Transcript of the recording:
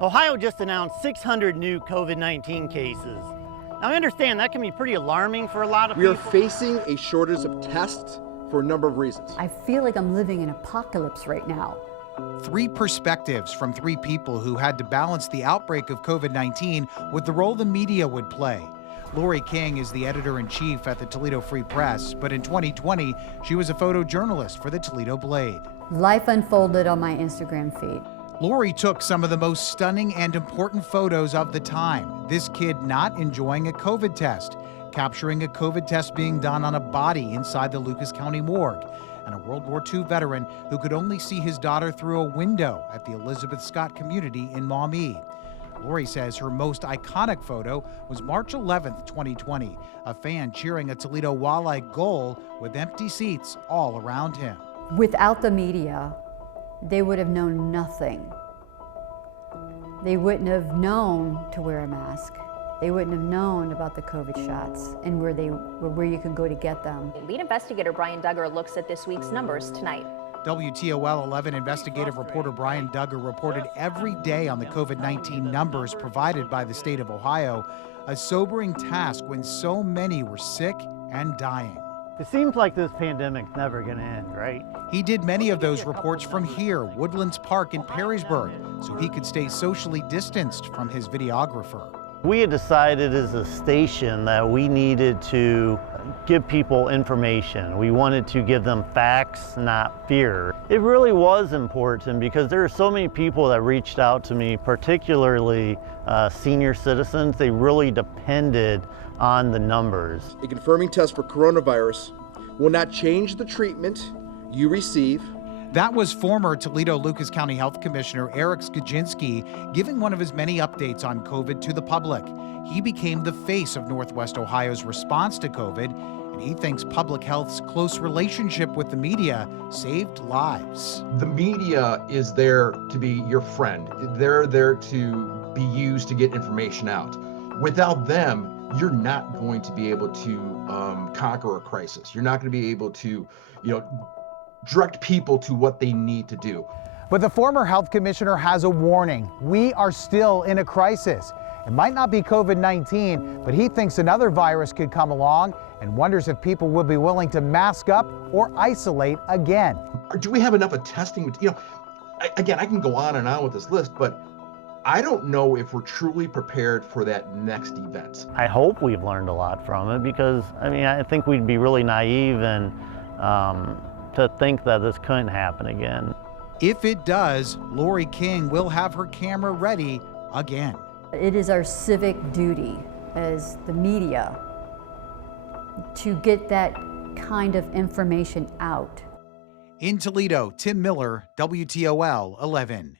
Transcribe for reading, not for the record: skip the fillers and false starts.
Ohio just announced 600 new COVID-19 cases. Now I understand that can be pretty alarming for a lot of people. people. We are facing a shortage of tests for a number of reasons. I feel like I'm living in an apocalypse right now. Three perspectives from three people who had to balance the outbreak of COVID-19 with the role the media would play. Lori King is the editor-in-chief at the Toledo Free Press, but in 2020, she was a photojournalist for the Toledo Blade. Life unfolded on my Instagram feed. Lori took some of the most stunning and important photos of the time. This kid not enjoying a COVID test, capturing a COVID test being done on a body inside the Lucas County morgue, and a World War II veteran who could only see his daughter through a window at the Elizabeth Scott community in Maumee. Lori says her most iconic photo was March 11th, 2020, a fan cheering a Toledo Walleye goal with empty seats all around him. Without the media, they would have known nothing. They wouldn't have known to wear a mask. They wouldn't have known about the COVID shots and where you can go to get them. Lead investigator Brian Duggar looks at this week's numbers tonight. WTOL 11 investigative reporter Brian Duggar reported every day on the COVID-19 numbers provided by the state of Ohio, a sobering task when so many were sick and dying. It seems like this pandemic's never going to end, right? He did many of those reports from here, Woodlands Park in Perrysburg, so he could stay socially distanced from his videographer. We had decided as a station that we needed to give people information. We wanted to give them facts, not fear. It really was important because there are so many people that reached out to me, particularly senior citizens. They really depended on the numbers. A confirming test for coronavirus will not change the treatment you receive. That was former Toledo Lucas County Health Commissioner Eric Skajinski giving one of his many updates on COVID to the public. He became the face of Northwest Ohio's response to COVID, and he thinks public health's close relationship with the media saved lives. The media is there to be your friend. They're there to be used to get information out. Without them, you're not going to be able to conquer a crisis. You're not going to be able to, direct people to what they need to do. But the former health commissioner has a warning. We are still in a crisis. It might not be COVID-19, but he thinks another virus could come along and wonders if people will be willing to mask up or isolate again. Do we have enough of testing? Again, I can go on and on with this list, but I don't know if we're truly prepared for that next event. I hope we've learned a lot from it because, I think we'd be really naive and to think that this couldn't happen again. If it does, Lori King will have her camera ready again. It is our civic duty as the media to get that kind of information out. In Toledo, Tim Miller, WTOL 11.